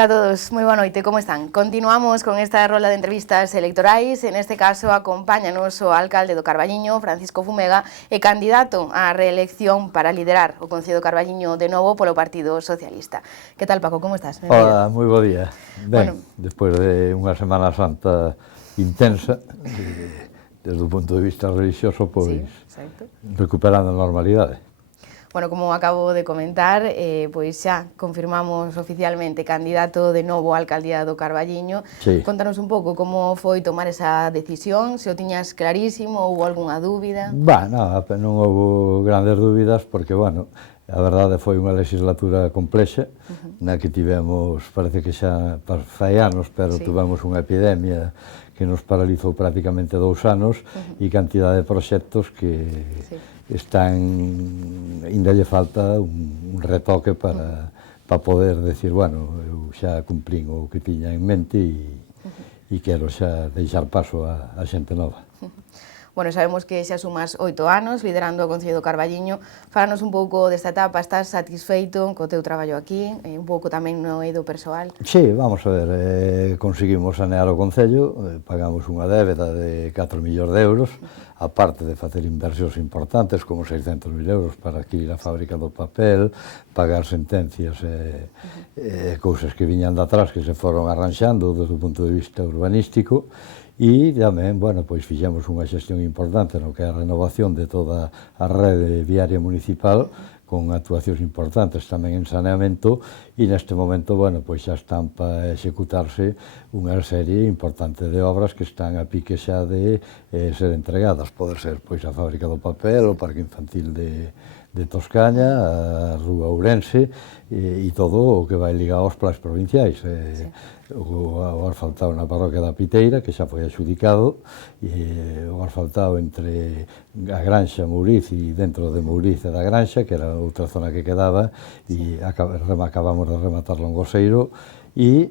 Hola a todos, moi boa noite, como están? Continuamos con esta rola de entrevistas electorais. En este caso acompáñanos o alcalde do Carballiño, Francisco Fumega, e candidato á reelección para liderar o Concello do Carballiño de novo polo Partido Socialista. Que tal, Paco, como estás? Hola, moi bo día. Ben, despois de unha Semana Santa intensa, desde o punto de vista religioso, pois, recuperando a normalidade. Bueno, como acabo de comentar, pois xa confirmamos oficialmente candidato de novo á alcaldía do Carballiño. Sí. Contanos un pouco como foi tomar esa decisión, se o tiñas clarísimo, houve algunha dúbida? Nada, non houve grandes dúbidas, porque, bueno, a verdade foi unha legislatura complexa, na que tivemos, parece que xa fai anos, pero tivemos unha epidemia que nos paralizou prácticamente 2 anos e cantidade de proxectos que están, ainda lle falta un retoque para poder decir, bueno, eu xa cumplín o que tiña en mente e quero xa deixar paso a xente nova. Bueno, sabemos que xa sumas 8 anos liderando o Concello do Carballiño. Fálanos un pouco desta etapa, estás satisfeito co teu traballo aquí, un pouco tamén no eido persoal? Sí, vamos a ver, conseguimos sanear o Concello, pagamos unha débeda de 4 millóns de euros, aparte de facer inversións importantes como 600.000 euros para adquirir a fábrica do papel, pagar sentencias e cousas que viñan de atrás que se foron arranxando desde o punto de vista urbanístico. E tamén, bueno, pois fixemos unha xestión importante no que é a renovación de toda a rede viaria municipal, con actuacións importantes tamén en saneamento, e neste momento, bueno, pois xa están para executarse unha serie importante de obras que están a pique xa de ser entregadas. Pode ser, pois, a fábrica do papel, o parque infantil de Toscaña, a Rúa Ourense, e todo o que vai ligado aos plans provinciais. O asfaltado na parroquia da Piteira, que xa foi adxudicado, e o asfaltado entre a Granxa, Mouriz, e dentro de Mouriz e da Granxa, que era outra zona que quedaba, e acabamos de rematar Longoseiro, e,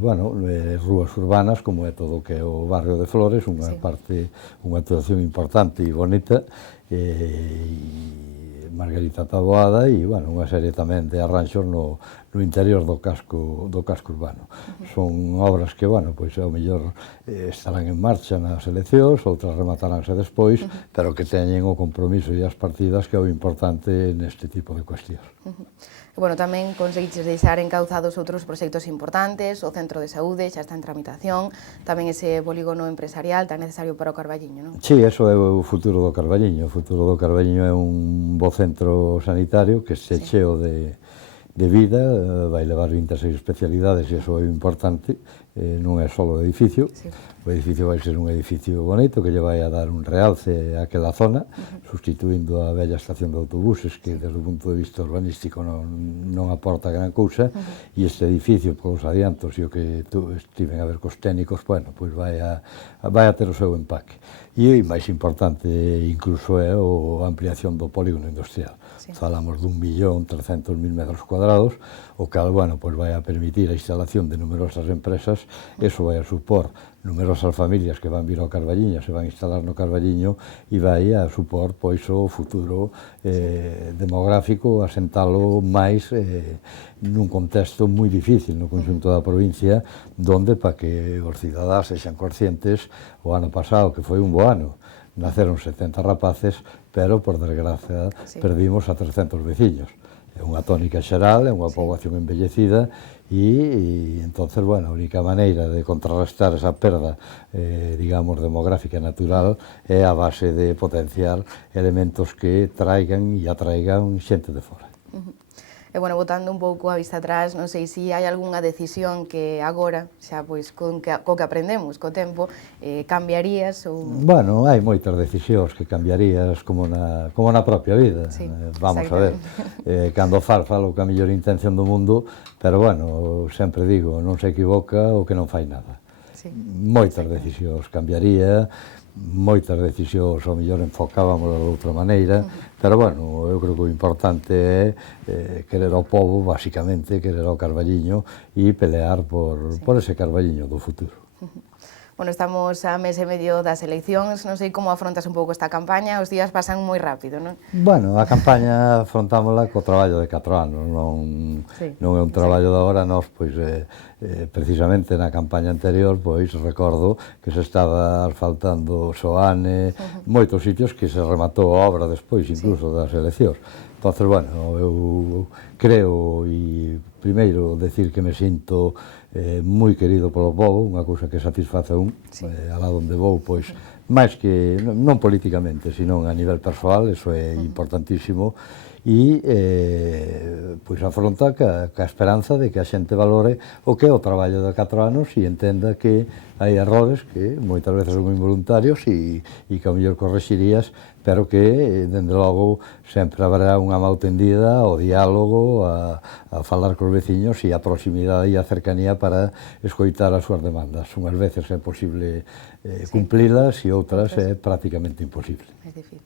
bueno, rúas urbanas, como é todo o que é o barrio de Flores, unha parte, unha actuación importante e bonita, Margarita Taboada e, bueno, unha serie tamén de arranxos no interior do casco urbano. Son obras que, bueno, pois ao mellor estarán en marcha nas eleccións, outras remataránse despois, pero que teñen o compromiso e as partidas que é o importante neste tipo de cuestións. Bueno, tamén conseguiches deixar encauzados outros proxectos importantes, o Centro de Saúde xa está en tramitación, tamén ese polígono empresarial tan necesario para o Carballiño, non? Sí, eso é o futuro do Carballiño. O futuro do Carballiño é un bo centro sanitario que se cheo de vida, vai levar 26 especialidades e iso é importante, non é só o edificio. O edificio vai ser un edificio bonito que lle vai a dar un realce a aquela zona, sustituindo a bella estación de autobuses que desde o punto de vista urbanístico non aporta gran cousa, e este edificio, polos adiantos e o que estiven a ver cos técnicos, bueno, pois vai a ter o seu empaque. E o máis importante incluso é a ampliación do polígono industrial. Falamos dun 1.300.000 metros cuadrados, o cal, bueno, pois vai a permitir a instalación de numerosas empresas. Eso vai a supor numerosas familias que van vir ao Carballiño, se van instalar no Carballiño, e vai a supor, pois, o futuro demográfico, asentalo máis nun contexto moi difícil no conxunto da provincia, donde, para que os cidadáns sexan conscientes, o ano pasado, que foi un bo ano, naceron 70 rapaces, pero, por desgracia, perdimos a 300 veciños. É unha tónica xeral, é unha poboación envellecida, e, entonces, bueno, a única maneira de contrarrestar esa perda, digamos, demográfica e natural é a base de potenciar elementos que traigan e atraigan xente de fora. E, bueno, botando un pouco a vista atrás, non sei se hai algunha decisión que agora, xa pois, co que aprendemos co tempo, cambiarías ou... Bueno, hai moitas decisións que cambiarías como na propia vida. Vamos a ver, cando falo ca mellor intención do mundo, pero, bueno, sempre digo, non se equivoca o que non fai nada. Moitas decisións cambiaría, moitas decisións ao mellor enfocábamos de outra maneira, pero, bueno, eu creo que o importante é querer ao povo, basicamente, querer ao Carballiño e pelear por ese Carballiño do futuro. Bueno, estamos a mes e medio das eleccións, non sei como afrontas un pouco esta campaña, os días pasan moi rápido, non? Bueno, a campaña afrontámola co traballo de 4 anos, non é un traballo de agora, nós, pois, precisamente na campaña anterior, pois, recordo que se estaba asfaltando Soane, moitos sitios que se rematou a obra despois, incluso das eleccións. Entonces, bueno, eu creo, e primeiro, decir que me sinto moi querido polo povo, unha cousa que satisface un, alá onde vou, pois, máis que, non políticamente, sino a nivel persoal, eso é importantísimo, e pois afronta ca esperanza de que a xente valore o que é o traballo de 4 anos e entenda que hai errores que moitas veces son involuntarios e que ao mellor correxirías, pero que, dende logo, sempre haberá unha mão tendida ao diálogo, a falar cos veciños e a proximidade e a cercanía para escoitar as súas demandas. Unhas veces é posible cumplilas e outras é prácticamente imposible. É difícil.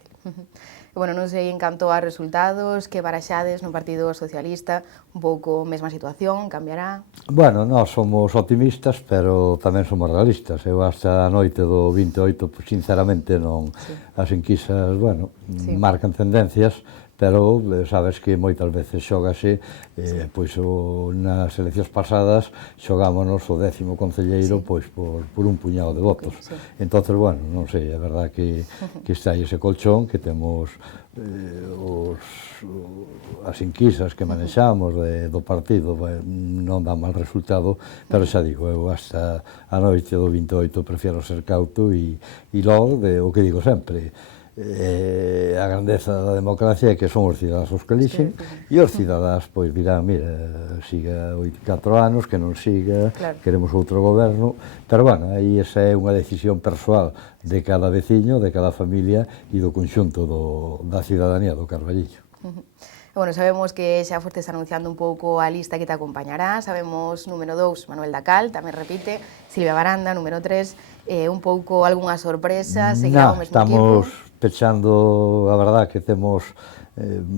Bueno, non sei en canto a resultados que baraxades no Partido Socialista, un pouco mesma situación, cambiará? Bueno, nós somos optimistas, pero tamén somos realistas. Eu hasta a noite do 28, sinceramente, non... As enquisas, bueno, marcan tendencias, pero sabes que moitas veces xógase, pois nas eleccións pasadas xogámonos o 10º concelleiro pois por un puñado de votos. Entonces, bueno, non sei, é verdad que está aí ese colchón, que temos as enquisas que manexamos do partido non dan mal resultado, pero xa digo, eu hasta a noite do 28 prefiero ser cauto e logo, o que digo sempre, a grandeza da democracia é que son os cidadáns os que elixen e os cidadáns pois dirán, mira, siga 4 anos, que non siga, queremos outro goberno, pero bueno, aí esa é unha decisión persoal de cada veciño, de cada familia e do conxunto da cidadanía do Carballiño. Bueno, sabemos que xa fostes anunciando un pouco a lista que te acompañará, sabemos número 2, Manuel Dacal, tamén repite, Silvia Baranda, número 3, un pouco algunha sorpresa, seguirá o mesmo equipo? Estamos pechando, a verdad que temos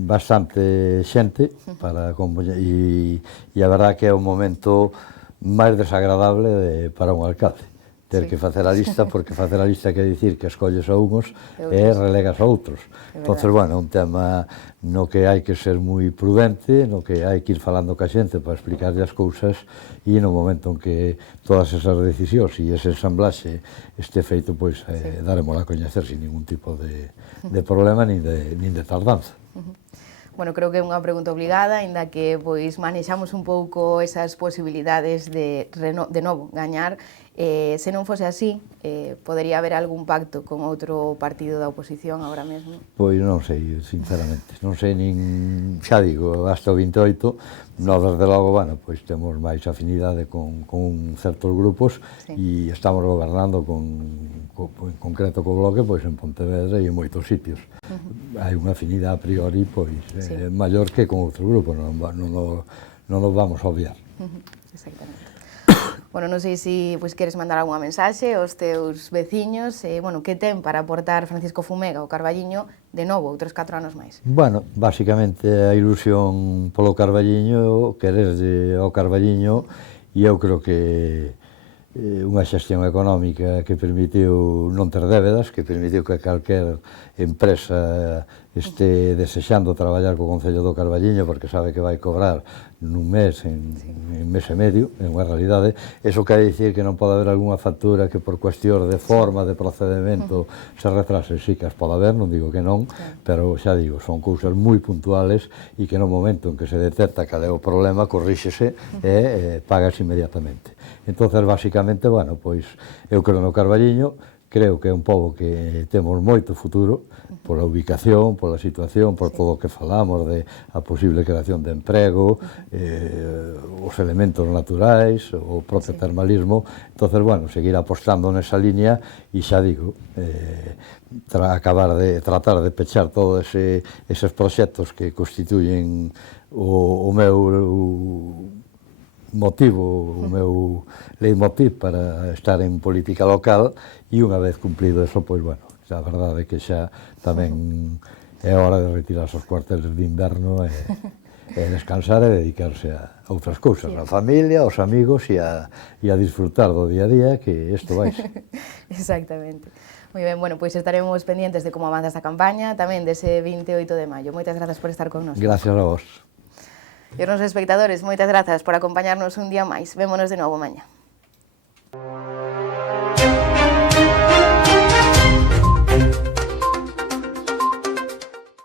bastante xente para acompañar e a verdad que é o momento máis desagradable para un alcalde. Ter que facer a lista, porque facer a lista quer dicir que escolles a unhos e relegas a outros. Entón, bueno, é un tema no que hai que ser moi prudente, no que hai que ir falando ca xente para explicarlle as cousas e no momento en que todas esas decisións e ese ensamblaxe este feito, pois daremos a coñecer sin ningún tipo de problema nin de tardanza. Bueno, creo que é unha pregunta obligada, aínda que pois manexamos un pouco esas posibilidades de novo gañar. Se non fose así, podería haber algún pacto con outro partido da oposición agora mesmo? Pois non sei, sinceramente. Non sei nin... Xa digo, hasta o 28, nós, desde logo, bueno, pois temos máis afinidade con certos grupos e estamos gobernando en concreto co Bloque, pois en Pontevedra e en moitos sitios. Hai unha afinidade a priori, pois, maior que con outro grupo, non nos vamos a obviar. Exactamente. Bueno, non sei se queres mandar algunha mensaxe aos teus veciños, bueno, que ten para aportar Francisco Fumega ao Carballiño de novo, outros 4 anos máis? Bueno, basicamente a ilusión polo Carballiño, quererlle ao Carballiño, e eu creo que unha xestión económica que permitiu non ter débedas, que permitiu que calquer empresa este desexando traballar co Concello do Carballiño porque sabe que vai cobrar nun mes, en mes e medio, é unha realidade. Eso quere dicir que non pode haber algunha factura que por cuestión de forma, de procedimento, se retrase. Sí que as pode haber, non digo que non, pero xa digo, son cousas moi puntuales e que no momento en que se detecta cal é o problema, corríxese e pagas inmediatamente. Entonces, basicamente, bueno, pois, eu creo no Carballiño, creo que é un pobo que temos moito futuro, pola ubicación, pola situación, por todo o que falamos de a posible creación de emprego, os elementos naturais, o propio termalismo. Entonces, bueno, seguir apostando nesa línea e xa digo, tratar de pechar todos eses proxectos que constituyen o meu motivo, o meu leitmotiv para estar en política local, e unha vez cumplido eso, pois, bueno, a verdade é que xa tamén é hora de retirarse os cuarteles de inverno descansar e dedicarse a outras cousas, a familia, aos amigos e a disfrutar do día a día, que isto vai. Exactamente. Moi ben, bueno, pois estaremos pendientes de como avanza esta campaña, tamén dese 28 de maio. Moitas grazas por estar con nos. Gracias a vos. E aos nosos espectadores, moitas grazas por acompañarnos un día máis. Vémonos de novo mañá.